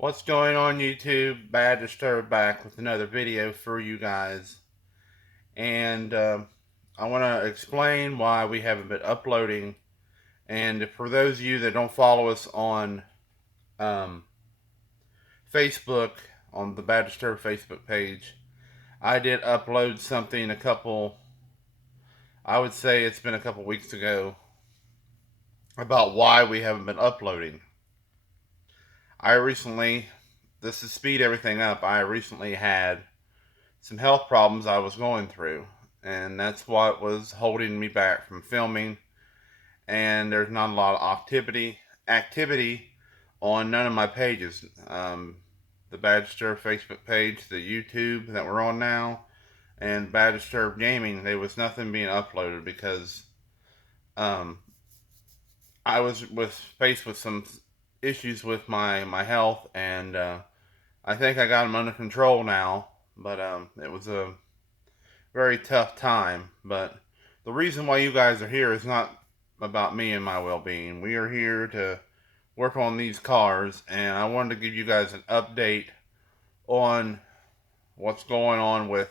What's going on, YouTube? Bad Disturb back with another video for you guys. And I want to explain why we haven't been uploading. And for those of you that don't follow us on um, Facebook, on the Bad Disturb Facebook page, I did upload something I would say it's been a couple weeks ago, about why we haven't been uploading. This is speed everything up, I recently had some health problems I was going through, and that's what was holding me back from filming. And there's not a lot of activity on none of my pages. The Bad Disturb Facebook page, the YouTube that we're on now, and Bad Disturb Gaming, there was nothing being uploaded because um, I was faced with some issues with my health, and I think I got them under control now. But it was a very tough time. But the reason why you guys are here is not about me and my well-being. We are here to work on these cars, and I wanted to give you guys an update on what's going on with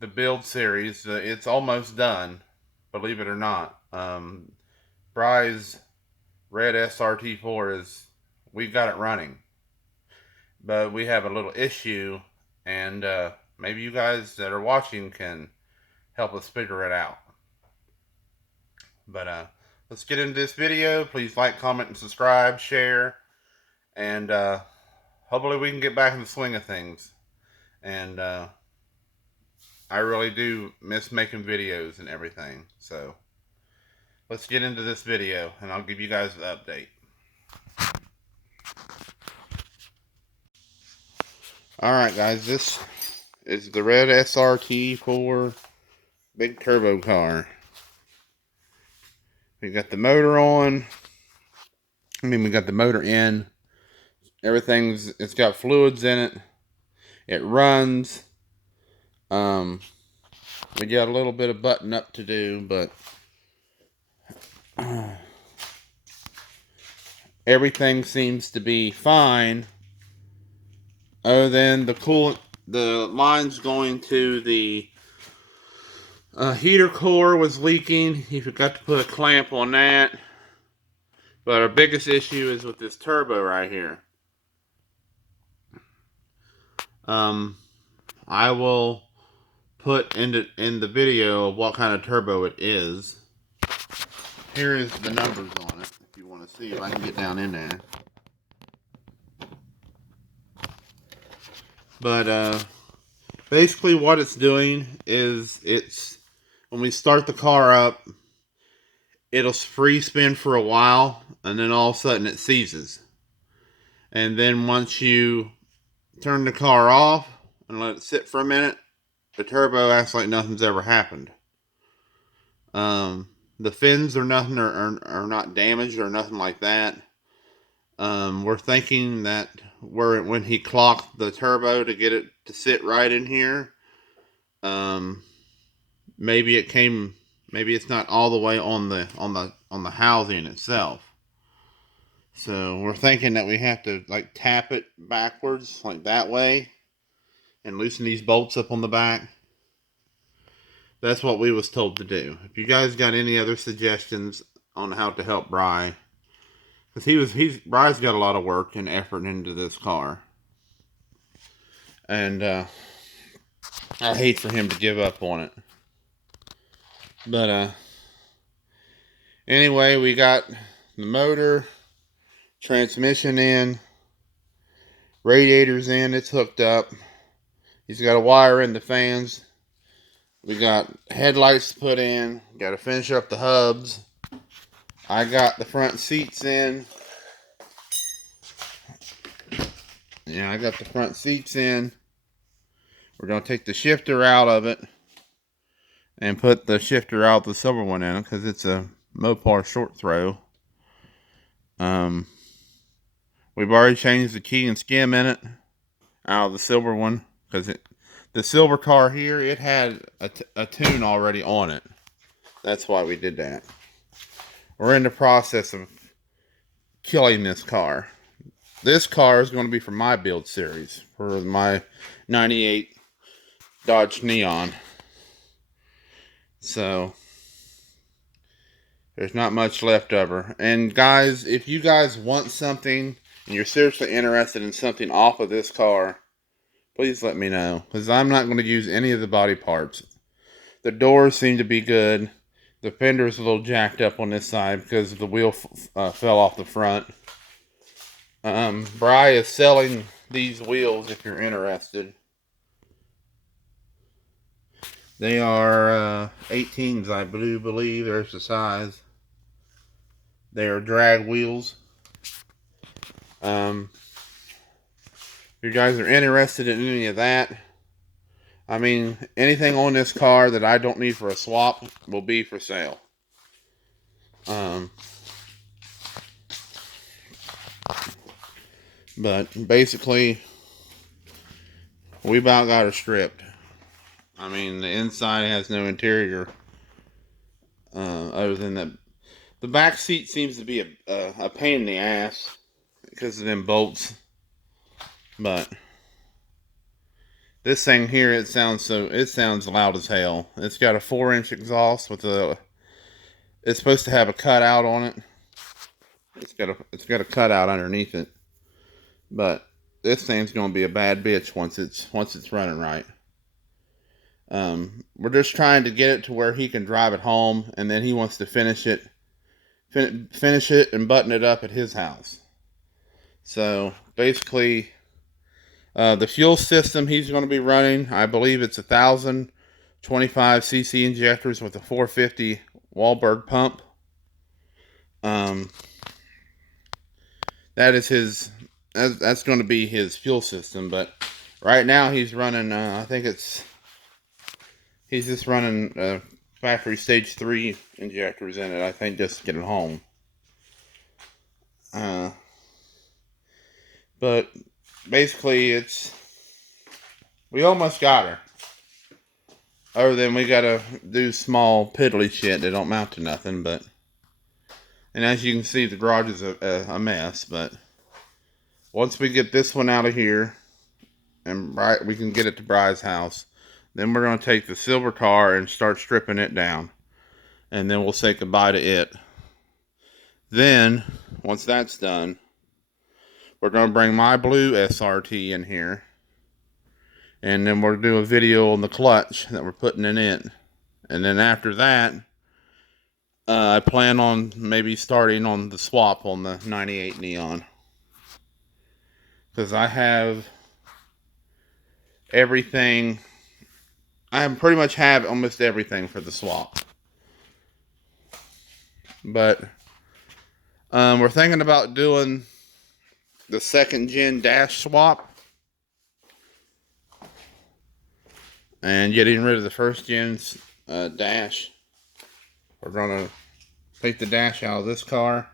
the build series. It's almost done, believe it or not. Bry's red SRT4 we got it running, but we have a little issue, and maybe you guys that are watching can help us figure it out. But let's get into this video. Please like, comment, and subscribe, share, and hopefully we can get back in the swing of things. And I really do miss making videos and everything. So let's get into this video, and I'll give you guys the update. Alright guys, this is the red SRT4 big turbo car. We got the motor on. We got the motor in. It's got fluids in it. It runs. We got a little bit of button up to do, but everything seems to be fine. Other than the lines going to the heater core was leaking. He forgot to put a clamp on that. But our biggest issue is with this turbo right here. I will put in the video what kind of turbo it is. Here is the numbers on it, if you want to see if I can get down in there. But basically what it's doing is when we start the car up, it'll free spin for a while, and then all of a sudden it seizes. And then once you turn the car off and let it sit for a minute, the turbo acts like nothing's ever happened. The fins are not damaged or nothing like that. We're thinking that when he clocked the turbo to get it to sit right in here, maybe it's not all the way on the housing itself. So we're thinking that we have to like tap it backwards like that way and loosen these bolts up on the back. That's what we was told to do. If you guys got any other suggestions on how to help Bry, because Bry's got a lot of work and effort into this car, and I hate for him to give up on it. But anyway, we got the motor, transmission in, radiators in, it's hooked up. He's got a wire in the fans. We got headlights to put in. Got to finish up the hubs. I got the front seats in. Yeah, I got the front seats in. We're going to take the shifter out of it and put the shifter out, the silver one, in it, because it's a Mopar short throw. We've already changed the key and skim in it out of the silver one, because the silver car here, it had a tune already on it. That's why we did that. We're in the process of killing this car. this car is going to be for my build series, for my 98 Dodge Neon. So there's not much left of her. And guys, if you guys want something and you're seriously interested in something off of this car, please let me know, because I'm not going to use any of the body parts. The doors seem to be good. The fender's a little jacked up on this side because the wheel fell off the front. Bry is selling these wheels if you're interested. They are 18s, I believe. There's the size. They are drag wheels. If you guys are interested in any of that, I mean, anything on this car that I don't need for a swap will be for sale. But basically, we about got her stripped. I mean, the inside has no interior other than that. The back seat seems to be a pain in the ass because of them bolts. But this thing here, it sounds loud as hell. It's got a 4-inch exhaust with it's supposed to have a cutout on it. It's got a cutout underneath it. But this thing's gonna be a bad bitch once it's running right. We're just trying to get it to where he can drive it home, and then he wants to finish it and button it up at his house. So basically, the fuel system he's going to be running, I believe it's 1,025 cc injectors with a 450 Wahlberg pump. That is his. That's going to be his fuel system. But right now he's running. I think he's just running factory stage 3 injectors in it. I think just to get it home. But basically, we almost got her. Other than we gotta do small piddly shit that don't amount to nothing. But, and as you can see, the garage is a mess. But once we get this one out of here, and we can get it to Bry's house, then we're gonna take the silver car and start stripping it down, and then we'll say goodbye to it. Then once that's done, we're going to bring my blue SRT in here. And then we'll do a video on the clutch that we're putting in it. And then after that, I plan on maybe starting on the swap on the 98 Neon. Because I have everything. I pretty much have almost everything for the swap. But we're thinking about doing the 2nd gen dash swap and getting rid of the 1st gen's dash. We're gonna take the dash out of this car,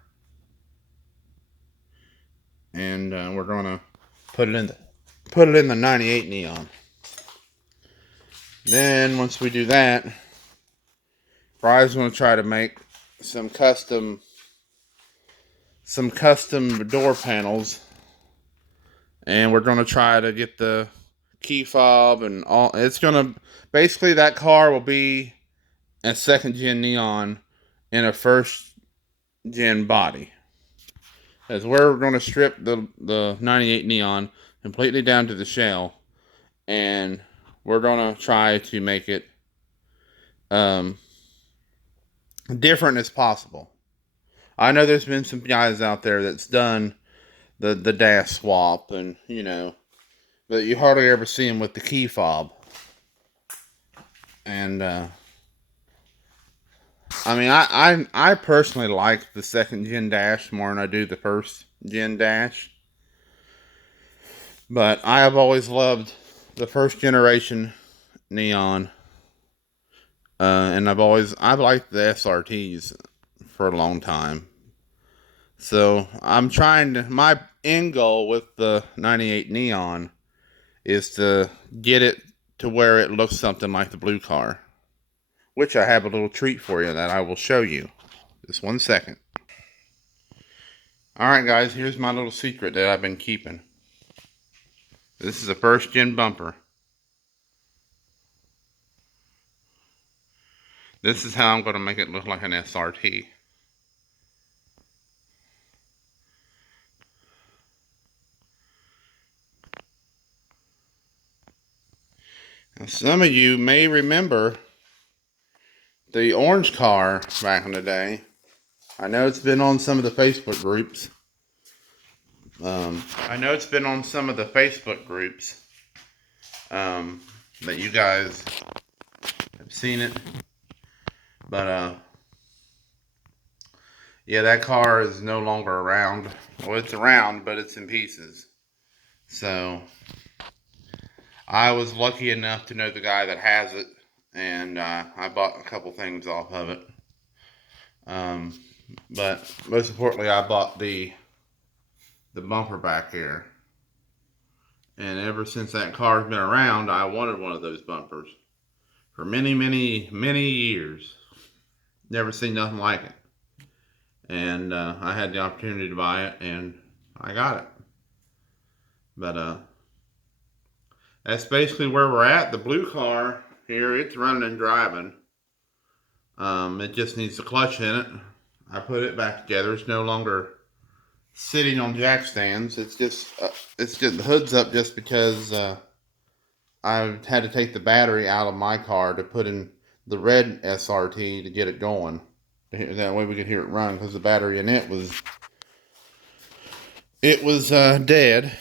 and we're gonna put it in the 98 Neon. Then once we do that, Bry's gonna try to make some custom door panels. And we're going to try to get the key fob and all. It's going to, basically that car will be a 2nd gen Neon in a 1st gen body. As we're going to strip the 98 Neon completely down to the shell. And we're going to try to make it different as possible. I know there's been some guys out there that's done the dash swap, and but you hardly ever see them with the key fob. And I mean, I personally like the 2nd gen dash more than I do the 1st gen dash. But I have always loved the 1st generation Neon, and I've liked the SRTs for a long time. So I'm trying to, my end goal with the 98 Neon is to get it to where it looks something like the blue car, which I have a little treat for you that I will show you. Just 1 second. Alright guys, here's my little secret that I've been keeping. This is a first gen bumper. This is how I'm going to make it look like an SRT. Now, some of you may remember the orange car back in the day. I know it's been on some of the Facebook groups. That you guys have seen it. But, yeah, that car is no longer around. Well, it's around, but it's in pieces. So, I was lucky enough to know the guy that has it, and I bought a couple things off of it. But most importantly, I bought the bumper back here. And ever since that car's been around, I wanted one of those bumpers for many, many, many years. Never seen nothing like it. And I had the opportunity to buy it, and I got it. But that's basically where we're at. The blue car here, it's running and driving. It just needs the clutch in it. I put it back together. It's no longer sitting on jack stands. It's just the hood's up just because I had to take the battery out of my car to put in the red SRT to get it going. That way we could hear it run, because the battery in it was dead.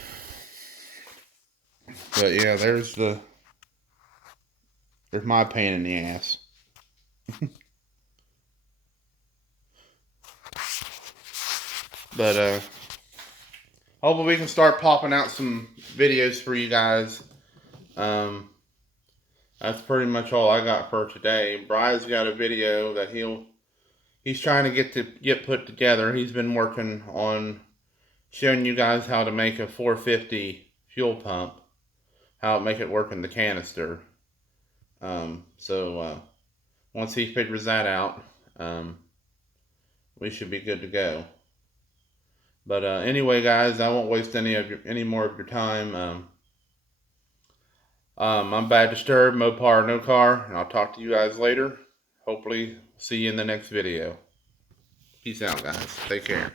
But yeah, there's my pain in the ass. But hopefully we can start popping out some videos for you guys. That's pretty much all I got for today. Brian's got a video that he's trying to get put together. He's been working on showing you guys how to make a 450 fuel pump, how to make it work in the canister. So once he figures that out, we should be good to go. But anyway, guys, I won't waste any more of your time. I'm Bad Disturbed, Mopar No Car, and I'll talk to you guys later. Hopefully, see you in the next video. Peace out, guys. Take care.